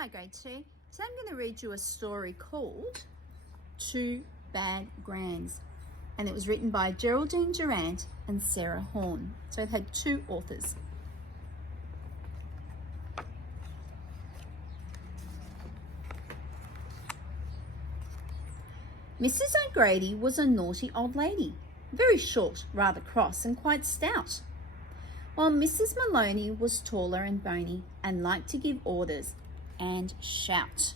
Hi grade 2. Today I'm going to read you a story called Two Bad Grans, and it was written by Geraldine Durant and Sarah Horn. So it had two authors. Mrs. O'Grady was a naughty old lady, very short, rather cross and quite stout, while Mrs. Maloney was taller and bony and liked to give orders and shout.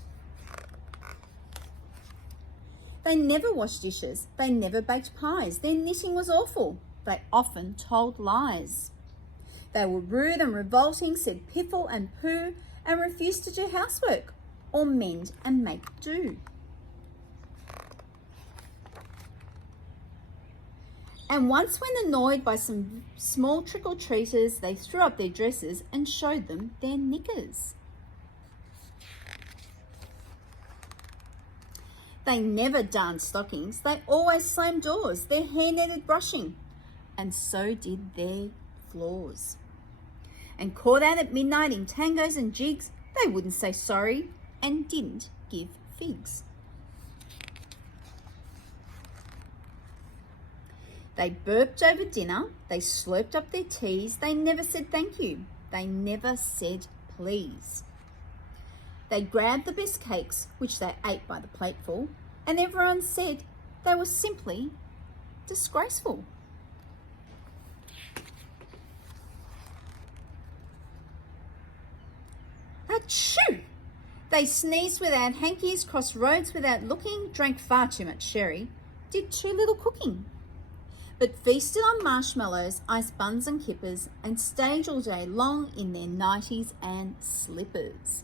They never washed dishes, they never baked pies, their knitting was awful, they often told lies. They were rude and revolting, said piffle and pooh, and refused to do housework or mend and make do. And once when annoyed by some small trick-or-treaters, they threw up their dresses and showed them their knickers. They never darned stockings, they always slammed doors, their hair needed brushing, and so did their floors. And caught out at midnight in tangos and jigs, they wouldn't say sorry and didn't give figs. They burped over dinner, they slurped up their teas, they never said thank you, they never said please. They grabbed the best cakes, which they ate by the plateful, and everyone said they were simply disgraceful. Achoo! They sneezed without hankies, crossed roads without looking, drank far too much sherry, did too little cooking, but feasted on marshmallows, ice buns and kippers, and stayed all day long in their nighties and slippers.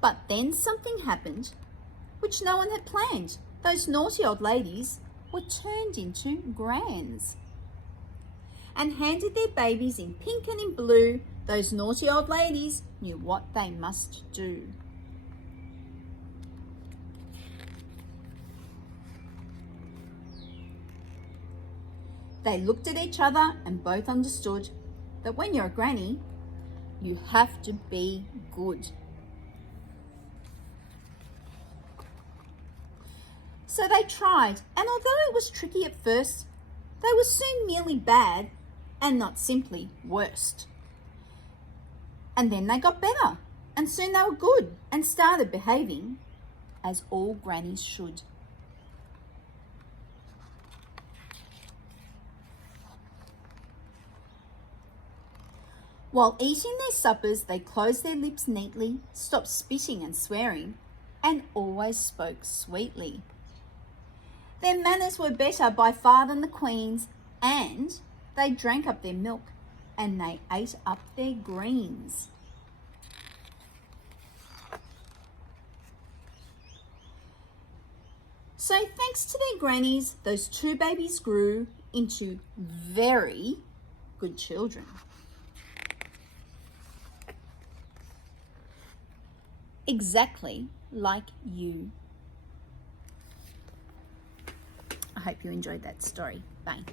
But then something happened which no one had planned. Those naughty old ladies were turned into grans and handed their babies in pink and in blue. Those naughty old ladies knew what they must do. They looked at each other and both understood that when you're a granny, you have to be good. So they tried, and although it was tricky at first, they were soon merely bad and not simply worst. And then they got better, and soon they were good and started behaving as all grannies should. While eating their suppers, they closed their lips neatly, stopped spitting and swearing, and always spoke sweetly. Their manners were better by far than the Queen's, and they drank up their milk and they ate up their greens. So thanks to their grannies, those two babies grew into very good children. Exactly like you. I hope you enjoyed that story. Bye.